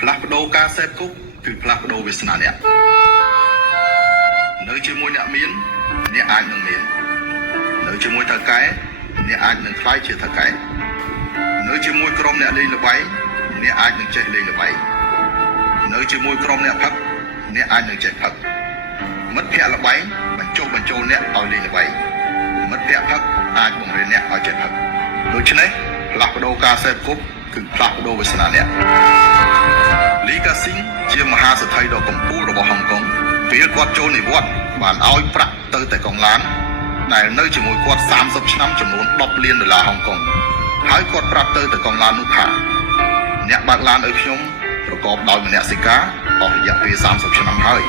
ផ្លាស់ប្ដូរការសេពគប់គឺផ្លាស់ប្ដូរវាសនាអ្នកនៅជាមួយអ្នកមានអ្នកអាចនឹងមាននៅជាមួយថៅកែអ្នកអាចនឹងខ្លាយជាថៅកែនៅជាមួយក្រុមអ្នកលេងល្បែងអ្នកអាចនឹងចេះលេងល្បែងនៅជាមួយក្រុមអ្នកផឹកអ្នកអាចនឹងចេះផឹកមិត្តភ័ក្តិល្បែងបញ្ចុះបញ្ចូលអ្នកឲ្យលេងល្បែងមិត្តភ័ក្តិផឹកអាចបង្រៀនអ្នកឲ្យចេះផឹកដូច្នេះផ្លាស់ប្ដូរការសេពគប់គឺផ្លាស់ប្ដូរវាសនាអ្នកលីកាស៊ីងជាមហាសេដ្ឋីដ៏កំពូលរបស់ហុងកុងពេលគាត់ចូលនិវត្តន៍បានឲ្យប្រាក់ទៅតែកុងឡានដែលនៅជាមួយគាត់30ឆ្នាំចំនួន$10 លានហុងកុងហើយគាត់ប្រាប់ទៅកុងឡាននោះថាអ្នកបើកឡានឲ្យខ្ញុំប្រកបដោយមនសិការអស់រយៈពេល30ឆ្នាំហើយ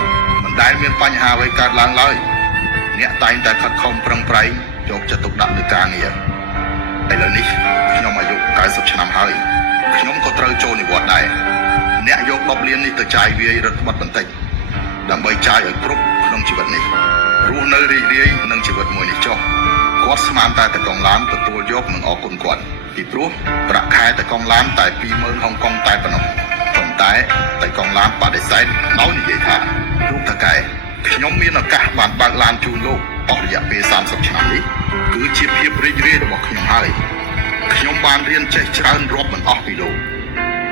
មិនដែលមានបញ្ហាអ្វីកើតឡើងឡើយអ្នកតែងតែខិតខំប្រឹងប្រែងយកចិត្តទុកដាក់លើការងារឥឡូវនេះខ្ញុំអាយុ90ឆ្នាំហើយខ្ញុំក៏ត្រូវចូលនិវត្តន៍ដែរអ្នកយក$10 លាននេះទៅចាយវាយរដ្ឋបတ်បន្តិចដើម្បីចាយឲ្យគ្រប់ក្នុងជីវិតនេះរស់នៅរីករាយនឹងជីវិតមួយនេះចុះគាត់ស្មានតែកុងឡានទទួលយកនិងអរគុណគាត់ពីព្រោះប្រាក់ខែកុងឡានតែ20,000ហុងកុងតែប៉ុណ្ណោះប៉ុន្តែកុងឡានបដិសេធដោយនិយាយថាលោកតាកែខ្ញុំមានឱកាសបានបើកឡានជូនលោកអស់រយៈពេល30ឆ្នាំនេះគឺជាភាពរីករាយរបស់ខ្ញុំហើយខ្ញុំបានរៀនចេះច្រើនរាប់មិនអស់ពីលោក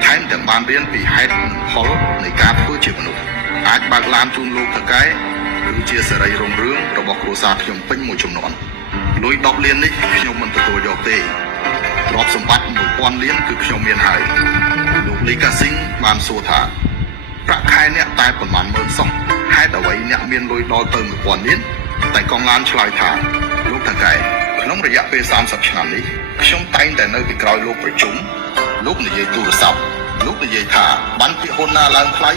ថែមទាំងបានរៀនពីហេតុនិងផលនៃការធ្វើជាមនុស្សអាចបើកឡានជូនលោកតាកែគឺជាសេរីរុងរឿងរបស់គ្រួសារខ្ញុំពេញមួយចំនួនលុយ$10 លាននេះខ្ញុំមិនទទួលយកទេទ្រព្យសម្បត្តិ1000 លានគឺខ្ញុំមានហើយលោកលីកាស៊ីងបានសួរថាប្រាក់ខែអ្នកតែប៉ុន្មានម៉ឺនសោះហេតុអ្វីអ្នកមានលុយដល់ទៅ1000 លានតែកុងឡានឆ្លើយថាលោកតាកែក្នុងរយៈពេល30ឆ្នាំនេះខ្ញុំតែងតែនៅពីក្រោយលោកប្រជុំលោកនិយាយទូរស័ព្ទលោកនិយាយថាបានពីហ៊ុនណាឡើងថ្លៃ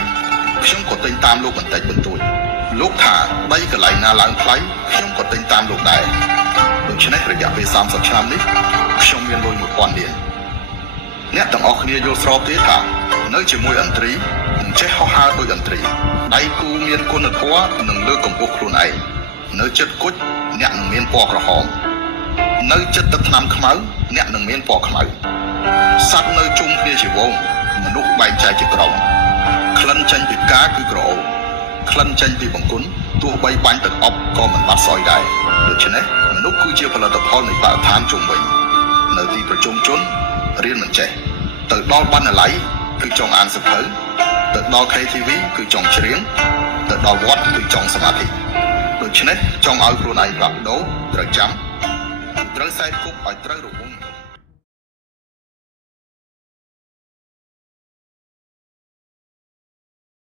ខ្ញុំក៏ទិញតាមលោកបន្តិចបន្តួចលោកថាដីកន្លែងណាឡើងថ្លៃខ្ញុំក៏ទិញតាមលោកដែរដូច្នេះរយៈពេល30ឆ្នាំនេះខ្ញុំមានលុយ1000 លានអ្នកទាំងអស់គ្នាយល់ស្របទេថានៅជាមួយឥន្ទ្រីនឹងចេះហោះហើរដោយឥន្ទ្រីដៃគូមានគុណធម៌និងលើកកម្ពស់ខ្លួនឯងនៅចិត្តគុជអ្នកនឹងមានពណ៌ក្រហមនៅចិត្តទឹកថ្នាំខ្មៅអ្នកនឹងមានពណ៌ខ្មៅសត្វនៅជុំគ្នាជាវងមនុស្សបែងចែកជាក្រុមក្លិនចេញពីផ្កាគឺក្រអូបក្លិនចេញពីបង្គន់ទោះបីបាញ់ទឹកអប់ក៏មិនបាត់សោយដែរដូច្នេះមនុស្សគឺជាផលិតផលនៃបរិស្ថានជុំវិញនៅទីប្រជុំជនរៀនមិនចេះទៅដល់បណ្ណាល័យគឺចង់អានសៀវភៅទៅដល់ KTV គឺចង់ច្រៀងទៅដល់វត្តគឺចង់សមាធិដូច្នេះចង់ឲ្យខ្លួនឯងផ្លាស់ប្ដូរត្រូវចាំត្រូវខ្សែគប់ឲ្យត្រូវរូប